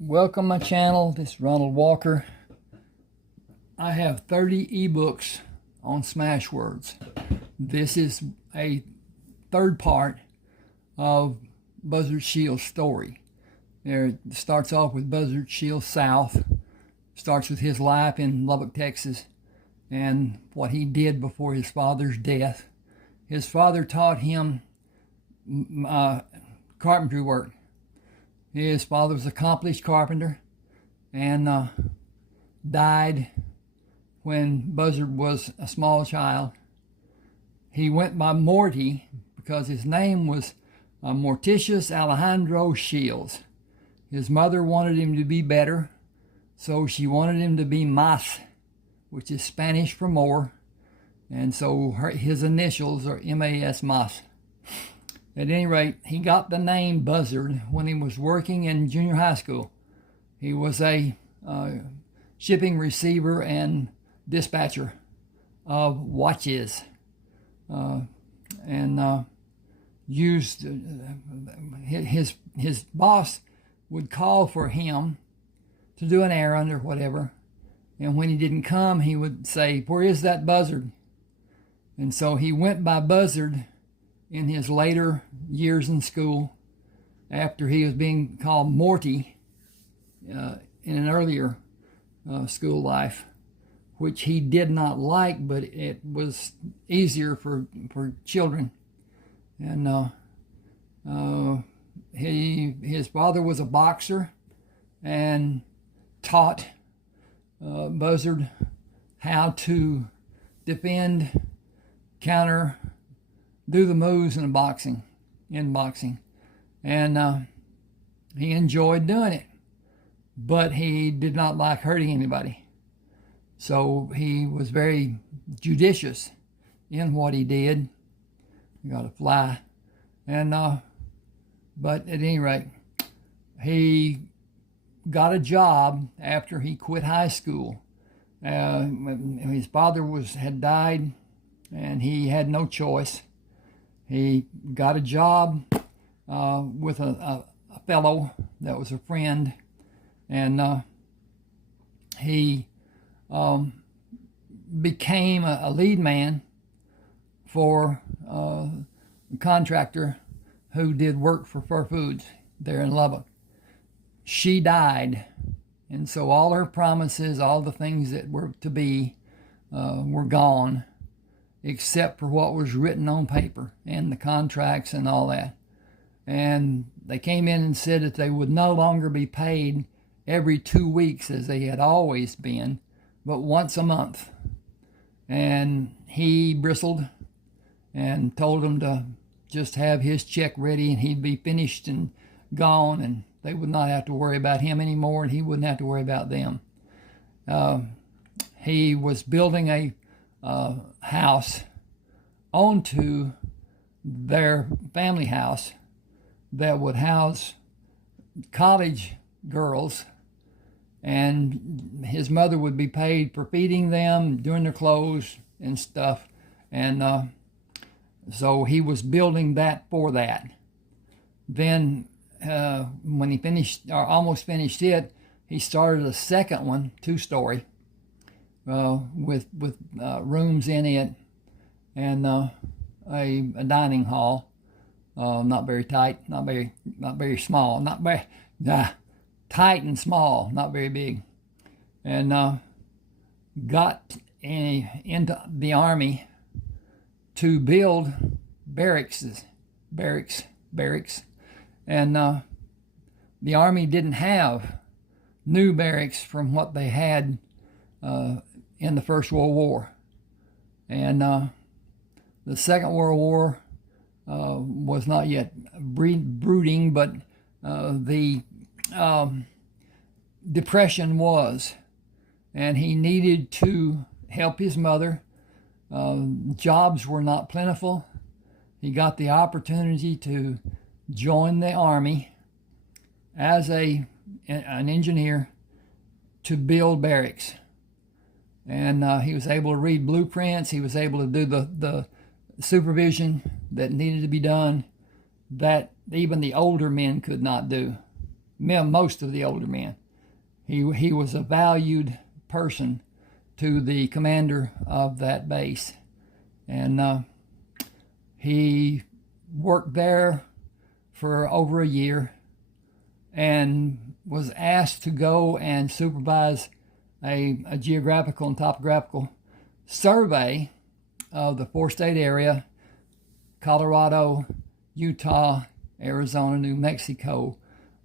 Welcome my channel. This is Ronald Walker. I have 30 ebooks on Smashwords. This is a third part of Buzzard Shields' story. It starts off with Buzzard Shields South. Starts with his life in Lubbock, Texas, and what he did before his father's death. His father taught him carpentry work. His father was an accomplished carpenter and died when Buzzard was a small child. He went by Morty because his name was Morticius Alejandro Shields. His mother wanted him to be better, so she wanted him to be Mas, which is Spanish for more, and so his initials are M-A-S, Mas. At any rate, he got the name Buzzard when he was working in junior high school. He was a shipping receiver and dispatcher of watches, and used his boss would call for him to do an errand or whatever, and when he didn't come, he would say, "Where is that Buzzard?" And so he went by Buzzard in his later years in school, after he was being called Morty in an earlier school life, which he did not like, but it was easier for children. And his father was a boxer and taught Buzzard how to defend, counter, do the moves in boxing, and he enjoyed doing it, but he did not like hurting anybody. So he was very judicious in what he did. You got to fly, and but at any rate, he got a job after he quit high school. His father had died, and he had no choice. He got a job with a fellow that was a friend, and he became a lead man for a contractor who did work for Fur Foods there in Lubbock. She died, and so all her promises, all the things that were to be, were gone, except for what was written on paper and the contracts and all that. And they came in and said that they would no longer be paid every 2 weeks as they had always been, but once a month. And he bristled and told them to just have his check ready and he'd be finished and gone, and they would not have to worry about him anymore, and he wouldn't have to worry about them. He was building a house onto their family house that would house college girls, and his mother would be paid for feeding them, doing their clothes and stuff, and so he was building that for that. Then when he finished, or almost finished it, he started a second one, 2-story, with rooms in it, and a dining hall, not very tight, not very small, not very tight and small, not very big, and got into the Army to build barracks, and the Army didn't have new barracks from what they had in the First World War, and the Second World War was not yet brooding, but the Depression was, and he needed to help his mother. Jobs were not plentiful. He got the opportunity to join the Army as an engineer to build barracks. And he was able to read blueprints. He was able to do the supervision that needed to be done that even the older men could not do. most of the older men. He was a valued person to the commander of that base. And he worked there for over a year and was asked to go and supervise a geographical and topographical survey of the 4-state area: Colorado, Utah, Arizona, New Mexico,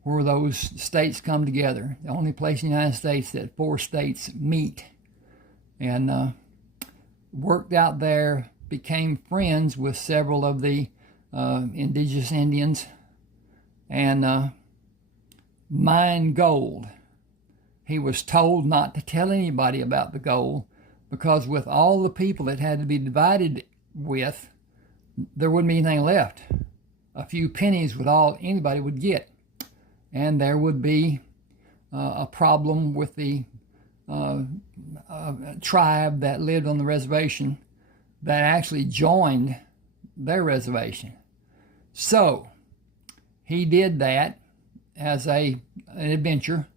where those states come together. The only place in the United States that 4 states meet. And worked out there, became friends with several of the indigenous Indians, and mined gold. He was told not to tell anybody about the gold, because with all the people it had to be divided with, there wouldn't be anything left. A few pennies was all anybody would get. And there would be a problem with the tribe that lived on the reservation that actually joined their reservation. So he did that as an adventure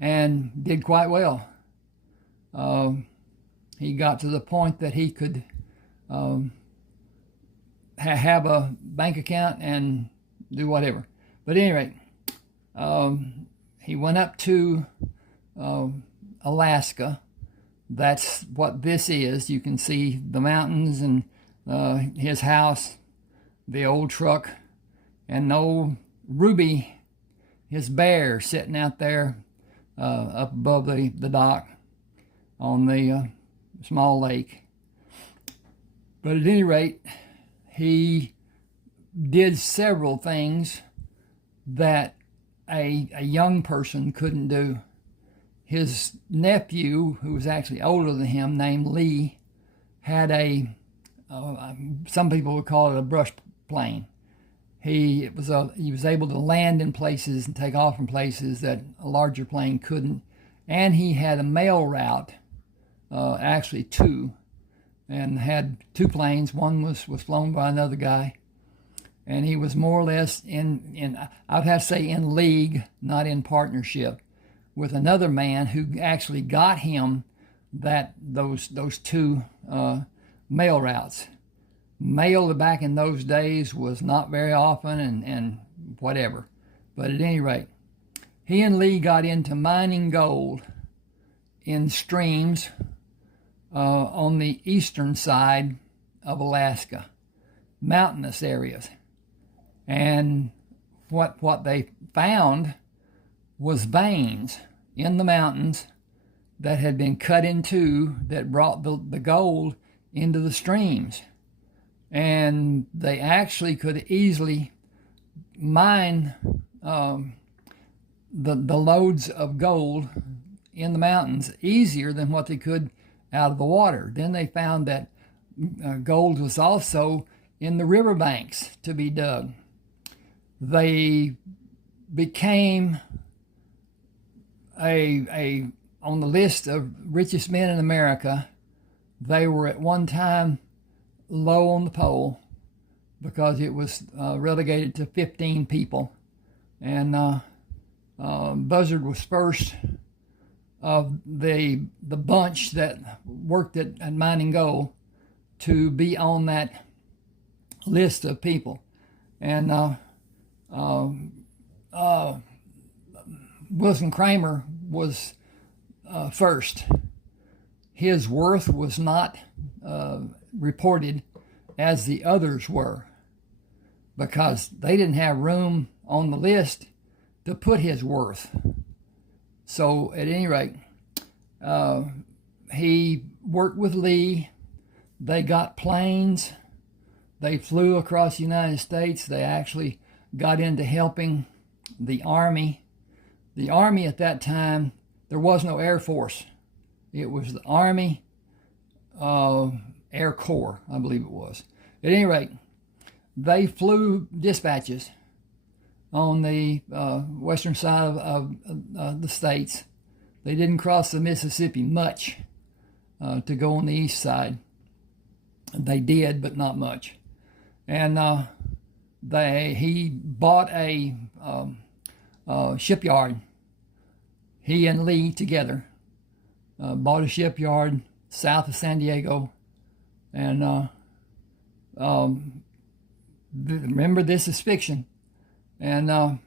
and did quite well. He got to the point that he could have a bank account and do whatever. But at any rate, he went up to Alaska. That's what this is. You can see the mountains and his house, the old truck, and old Ruby, his bear, sitting out there up above the dock on the small lake. But at any rate, he did several things that a young person couldn't do. His nephew, who was actually older than him, named Lee, had some people would call it a brush plane. He was able to land in places and take off from places that a larger plane couldn't. And he had a mail route, actually 2, and had 2 planes. One was flown by another guy. And he was more or less in I would have to say in league, not in partnership, with another man who actually got him those 2 mail routes. Mail back in those days was not very often, and whatever. But at any rate, he and Lee got into mining gold in streams on the eastern side of Alaska, mountainous areas. And what they found was veins in the mountains that had been cut in two that brought the gold into the streams. And they actually could easily mine the loads of gold in the mountains easier than what they could out of the water. Then they found that gold was also in the riverbanks to be dug. They became on the list of richest men in America. They were at one time low on the poll because it was relegated to 15 people. And Buzzard was first of the bunch that worked at mining gold to be on that list of people. And Wilson Kramer was first. His worth was not reported as the others were because they didn't have room on the list to put his worth. So at any rate, he worked with Lee. They got planes. They flew across the United States. They actually got into helping the Army. The Army at that time, there was no Air Force. It was the Army Air Corps, I believe it was. At any rate, they flew dispatches on the western side of the states. They didn't cross the Mississippi much to go on the east side. They did, but not much. And he bought a shipyard. He and Lee together bought a shipyard south of San Diego, and remember, this is fiction, and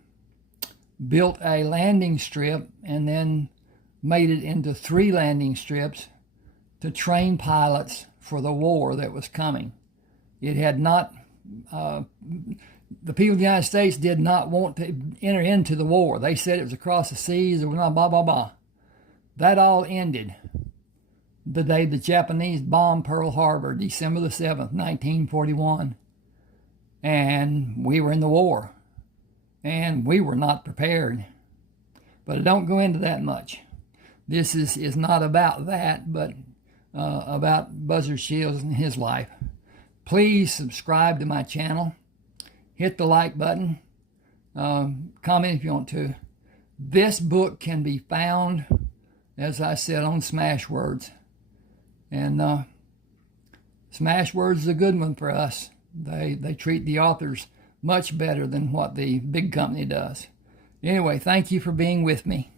built a landing strip and then made it into 3 landing strips to train pilots for the war that was coming. It had not, the people of the United States did not want to enter into the war. They said it was across the seas, it was not blah, blah, blah. That all ended the day the Japanese bombed Pearl Harbor, December the 7th, 1941. And we were in the war. And we were not prepared. But I don't go into that much. This is not about that, but about Buzzard Shields and his life. Please subscribe to my channel. Hit the like button. Comment if you want to. This book can be found, as I said, on Smashwords. And Smashwords is a good one for us. They treat the authors much better than what the big company does. Anyway, thank you for being with me.